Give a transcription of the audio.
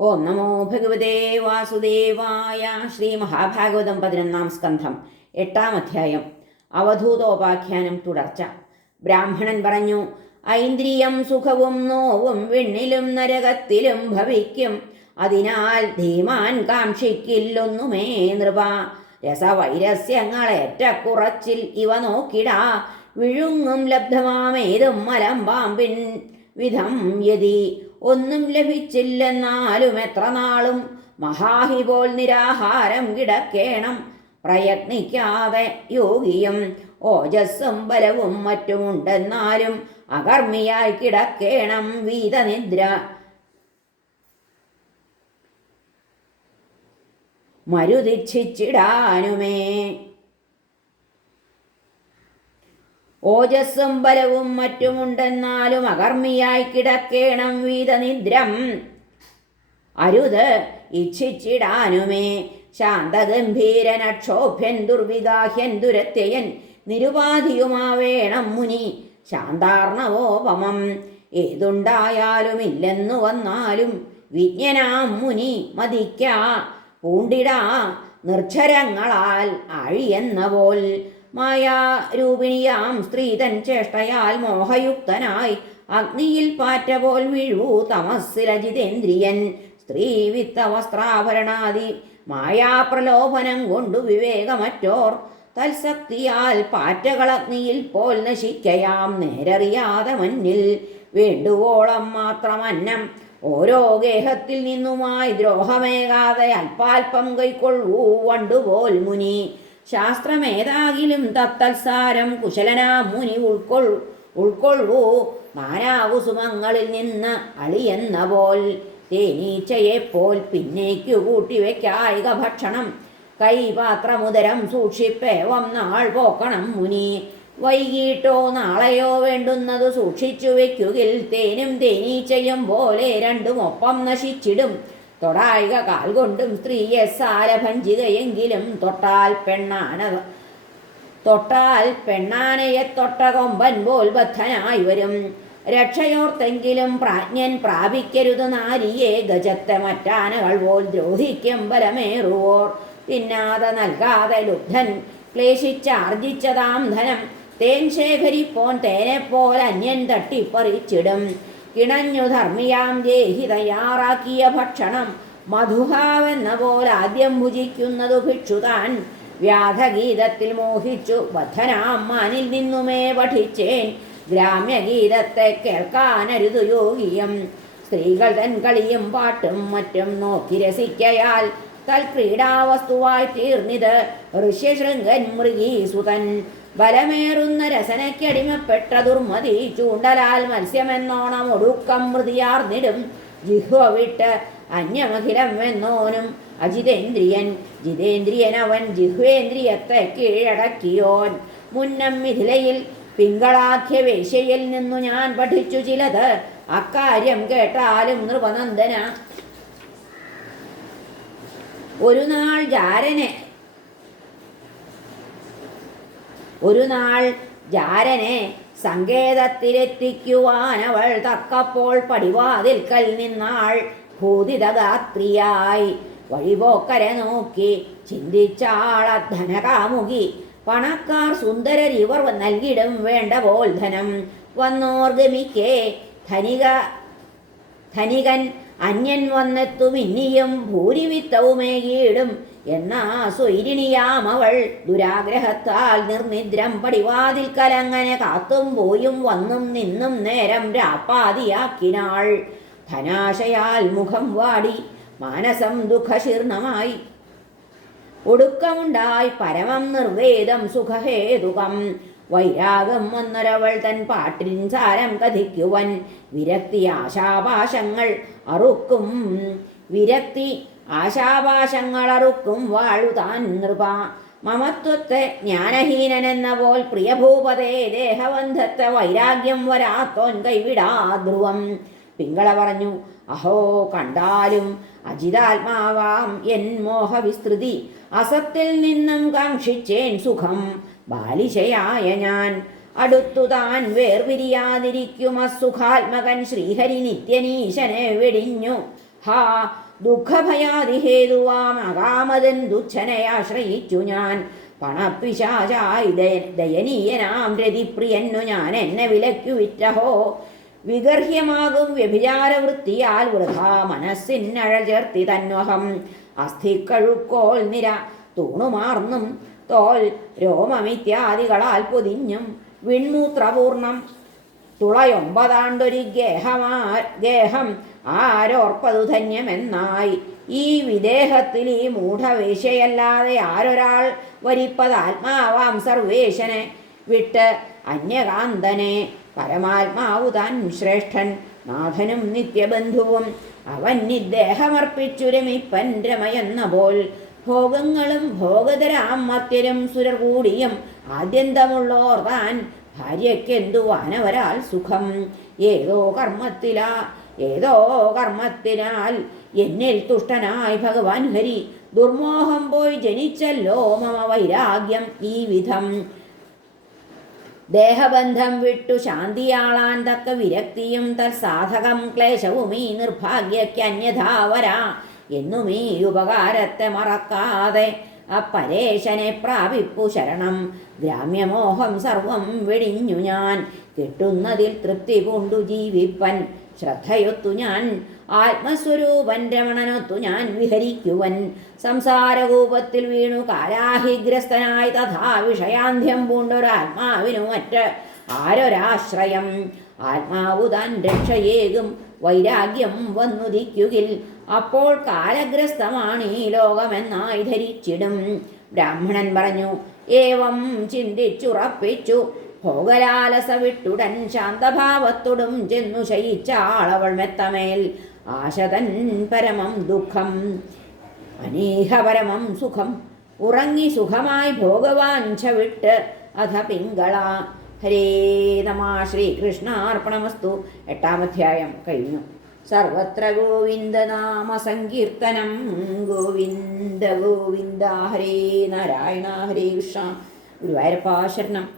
ഓം നമോ ഭഗവതേ വാസുദേവായ ശ്രീ മഹാഭാഗവതം പതിനൊന്നാം സ്കന്ധം എട്ടാം അധ്യായം അവധൂതോപാഖ്യാനം തുടർച്ച. ബ്രാഹ്മണൻ പറഞ്ഞു ഐന്ദ്രിയം സുഖവും നോവും വിണ്ണിലും നരകത്തിലും ഭവിക്കും. അതിനാൽ ധീമാൻ കാക്ഷിക്കില്ലൊന്നുമേ നൃപ. രസവൈരസ്യങ്ങളേറ്റ കുറച്ചിൽ ഇവ നോക്കിടാ. വിഴുങ്ങും ലബ്ധമാമേതും മലമ്പാമ്പിൻ വിധം യതി. ഒന്നും ലഭിച്ചില്ലെന്നാലും എത്ര നാളും. മഹാഹി പോൽ നിരാഹാരം കിടക്കേണം. പ്രയത്നിക്കാതെ യോഗിയും ഓജസ്സും ബലവും മറ്റുമുണ്ടെന്നാലും അകർമ്മിയായി കിടക്കേണം വീതനിദ്ര. മരുതിച്ഛിച്ചിടാനുമേ ഓജസ്സും ബലവും മറ്റുമുണ്ടെന്നാലും അകർമ്മിയായി കിടക്കേണം വീതനിദ്രം അരുത് ഇച്ഛിച്ചിടാനുമേ. ശാന്തഗംഭീരൻ അക്ഷോഭ്യൻ ദുർവിഗാഹ്യൻ ദുരത്യയൻ നിരുപാധിയുമാവേണം മുനി. ശാന്താർണവോപമം ഏതുണ്ടായാലും ഇല്ലെന്നു വന്നാലും വിജ്ഞനാം മുനി മതിക്കാ. പൂണ്ടിടാ നിർക്ഷരങ്ങളാൽ ആഴിയെന്ന പോൽ മായാരൂപിണിയാം സ്ത്രീതൻ ചേഷ്ടയാൽ മോഹയുക്തനായി. അഗ്നിയിൽ പാറ്റ പോൽ വീഴൂ തമസ്സിലജിതേന്ദ്രിയൻ. സ്ത്രീ വിത്ത വസ്ത്രാഭരണാദി. മായാപ്രലോഭനം കൊണ്ടു വിവേകമറ്റോർ. തൽശക്തിയാൽ പാറ്റകൾ അഗ്നിയിൽ പോൽ നശിക്കയാം നേരറിയാതെ മഞ്ഞിൽ വേണ്ടുവോളം മാത്രം അന്നം. ഓരോ ഗേഹത്തിൽ നിന്നുമായി ദ്രോഹമേകാതെ അല്പാൽപം കൈക്കൊള്ളൂ വണ്ടുപോൽ മുനി. ശാസ്ത്രമേതാകിലും തത്തത്സാരം കുശലനാ മുനി ഉൾക്കൊൾ ഉൾക്കൊള്ളൂ. നാനാകുസുമങ്ങളിൽ നിന്ന് അളിയെന്ന പോൽ. തേനീച്ചയെപ്പോൽ പിന്നേക്കു കൂട്ടിവെക്കായിക ഭക്ഷണം. കൈപാത്രമുദരം സൂക്ഷിപ്പേവം നാൾ പോക്കണം മുനി. വൈകിട്ടോ നാളെയോ വേണ്ടുന്നത് സൂക്ഷിച്ചു വെക്കുകിൽ തേനും തേനീച്ചയും പോലെ രണ്ടും ഒപ്പം നശിച്ചിടും. തൊടായിക കാൽ കൊണ്ടും സ്ത്രീയെ സാരഭഞ്ചികയെങ്കിലും തൊട്ടാൽ പെണ്ണാന തൊട്ടാൽ പെണ്ണാനയെ തൊട്ട കൊമ്പൻ പോൽ ബദ്ധനായി വരും. രക്ഷയോർത്തെങ്കിലും പ്രാജ്ഞൻ പ്രാപിക്കരുത് നാരിയെ ഗജത്തെ മറ്റാനകൾ പോൽ ദ്രോഹിക്കും ബലമേറുവോർ. തിന്നാതെ നൽകാതെ ലുബ്ധൻ ക്ലേശിച്ചാർജിച്ചതാം ധനം. തേൻ ശേഖരിപ്പോൻ തേനെപ്പോൽ അന്യൻ തട്ടിപ്പറിച്ചിടും. കിണഞ്ഞു ധർമ്മിയാം ദേഹി തയ്യാറാക്കിയ ഭക്ഷണം. മധുഹാവെന്ന പോലെ ആദ്യം ഭുജിക്കുന്നതു ഭിക്ഷുതാൻ. വ്യാധഗീതത്തിൽ മോഹിച്ചു ബദ്ധനാം മാനിൽ നിന്നുമേ പഠിച്ചേൻ. ഗ്രാമ്യഗീതത്തെ കേൾക്കാനരുതു യോഗിയും. സ്ത്രീകൾ തൻ കളിയും പാട്ടും മറ്റും നോക്കി രസിക്കയാൽ തൽക്രീഡാവസ്തുവായി തീർന്നിത്. ഋഷ്യശൃംഗൻ മൃഗീസുതൻ. ബലമേറുന്ന രസനയ്ക്കടിമപ്പെട്ട ദുർമതി ചൂണ്ടലാൽ മത്സ്യമെന്നോണം ഒടുക്കം മൃതിയാർന്നിടും. ജിഹ്വ വിട്ട് അന്യമഖിലം എന്നോനും അജിതേന്ദ്രിയൻ ജിതേന്ദ്രിയൻ അവൻ ജിഹ്വേന്ദ്രിയത്തെ കീഴടക്കിയോൻ. മുന്നം മിഥിലയിൽ പിങ്കളാഖ്യ വേശ്യയിൽ നിന്നു ഞാൻ പഠിച്ചു ചിലത്. അക്കാര്യം കേട്ടാലും നൃപനന്ദന. ഒരു നാൾ ജാരനെ ഒരു നാൾ ജാരനെ സങ്കേതത്തിലെത്തിക്കുവാൻ അവൾ തക്കപ്പോൾ പടിവാതിൽക്കൽ നിന്നാൾ ഭൂതിതഗാത്രിയായി വഴിപോക്കരെ നോക്കി ചിന്തിച്ചാളധനകാമുകി ധനകാമുകി പണക്കാർ സുന്ദരരിവർ നൽകിടും വേണ്ട പോൽ ധനം. വന്നോർ ഗമിക്കേ ധനിക ധനികൻ അന്യൻ വന്നെത്തും ഇനിയും ഭൂരിവിത്തവുമേകിയിടും. എന്നാ സ്വൈരിണിയാം അവൾ ദുരാഗ്രഹത്താൽ നിർനിദ്രം പടിവാതിൽ കലങ്ങനെ കാത്തും പോയും വന്നും നിന്നും നേരം രാപ്പാതിയാക്കിനാൾ. ധനാശയാൽ മുഖം വാടി മാനസം ദുഃഖശീർണമായി. ഒടുക്കമുണ്ടായി പരമം നിർവേദം സുഖഹേതുകം. വൈരാഗം വന്നൊരവൾ തൻ പാട്ടിൻ സാരം കഥിക്കുവൻ. വിരക്തി ആശാപാശങ്ങൾ അറുക്കും. വിരക്തി ആശാപാശങ്ങൾ വാഴുതാൻ വാഴു താൻ നൃപ. മമത്വത്തെ ജ്ഞാനഹീനനെന്ന പോൽ പ്രിയഭൂപതേ ദേഹബന്ധത്തെ വൈരാഗ്യം വരാത്തോൻ കൈവിടാ ധ്രുവം. പിങ്കള പറഞ്ഞു അഹോ കണ്ടാലും അജിതാത്മാവാം എൻ മോഹവിസ്തൃതി. അസത്തിൽ നിന്നും കാക്ഷിച്ചേൻ സുഖം. ബാലിശയായ ഞാൻ. അടുത്തു താൻ വേർപിരിയാതിരിക്കും അസുഖാത്മകൻ ശ്രീഹരി നിത്യനീശനെ വെടിഞ്ഞു. ഹാ ദുഃഖഭയാതിഹേതുവാം അകാമതൻ ദുച്ഛനയാശ്രയിച്ചു ഞാൻ. പണപ്പിശാചായി ദയ- ദയനീയനാം രതിപ്രിയന്നു ഞാൻ. എന്നെ വിലക്കു വിറ്റഹോ. വിഗർഹ്യമാകും വ്യഭിചാരവൃത്തിയാൽ വൃഥാ മനസ്സിനഴ ചേർത്തി തന്വഹം. അസ്ഥിക്കഴുക്കോൾ നിര തൂണുമാർന്നും തോൽ രോമമിത്യാദികളാൽ പൊതിഞ്ഞും വിൺമൂത്രപൂർണം തുളയൊമ്പതാണ്ടൊരു ഗേഹമാ ഗേഹം ആരോർപ്പതു ധന്യമെന്നായി ഈ വിദേഹത്തിൽ ഈ മൂഢവേശയല്ലാതെ ആരൊരാൾ വരിപ്പത് ആത്മാവാം സർവേശനെ വിട്ട് അന്യകാന്തനെ പരമാത്മാവു താൻ ശ്രേഷ്ഠൻ. നാഥനും നിത്യബന്ധുവും അവൻ നിദ്ദേഹമർപ്പിച്ചു രമിപ്പൻ രമയെന്ന പോൽ ഭോഗങ്ങളും ഭോഗതരാം മത്യരും സുരർ കൂടിയും ആദ്യന്തമുള്ളോർ താൻ ഭാര്യയ്ക്കെന്തു വാനവരാൽ സുഖം. ഏതോ കർമ്മത്തിലാ ഏതോ കർമ്മത്തിനാൽ എന്നിൽ തുഷ്ടനായി ഭഗവാൻ ഹരി. ദുർമോഹം പോയി ജനിച്ചല്ലോ മമ വൈരാഗ്യം ഈ വിധം. ദേഹബന്ധം വിട്ടു ശാന്തിയാളാൻ തക്ക വിരക്തിയും തത്സാധകം ക്ലേശവും ഈ നിർഭാഗ്യയ്ക്ക് അന്യഥാ വരാ. എന്നും ഈ ഉപകാരത്തെ മറക്കാതെ അപ്പരേശനെ പ്രാപിപ്പു ശരണം. ഗ്രാമ്യമോഹം സർവം വെടിഞ്ഞു ഞാൻ. കിട്ടുന്നതിൽ തൃപ്തി കൊണ്ടു ജീവിപ്പൻ. ശ്രദ്ധയൊത്തു ഞാൻ. ആത്മസ്വരൂപൻ രമണനൊത്തു ഞാൻ വിഹരിക്കുവൻ. സംസാരകൂപത്തിൽ വീണു കാലാഹിഗ്രസ്തനായി തഥാ വിഷയാന്ധ്യം പൂണ്ടൊരാത്മാവിനു മറ്റ് ആരൊരാശ്രയം. ആത്മാവു താൻ രക്ഷയേകും വൈരാഗ്യം വന്നുദിക്കുകിൽ. അപ്പോൾ കാലഗ്രസ്തമാണ് ഈ ലോകമെന്നായി ധരിച്ചിടും. ബ്രാഹ്മണൻ പറഞ്ഞു ഏവം ചിന്തിച്ചുറപ്പിച്ചു ഭോഗലാലസ വിട്ടുടൻ ശാന്തഭാവത്തോടും ചെന്നു ശയിച്ചാളവൾ മെത്തമേൽ. ആശതൻ പരമം ദുഃഖം അനീഹപരമം സുഖം. ഉറങ്ങി സുഖമായി ഭോഗവാഞ്ച വിട്ട് അധ പിങ്കള. ഹരേ നമ ശ്രീകൃഷ്ണാർപ്പണമസ്തു. എട്ടാമധ്യായം കഴിഞ്ഞു. സർവത്ര ഗോവിന്ദനാമ സങ്കീർത്തനം. ഗോവിന്ദ ഗോവിന്ദ ഹരേ നാരായണ ഹരേ കൃഷ്ണ. ഗുരുവായൂരപ്പ ശരണം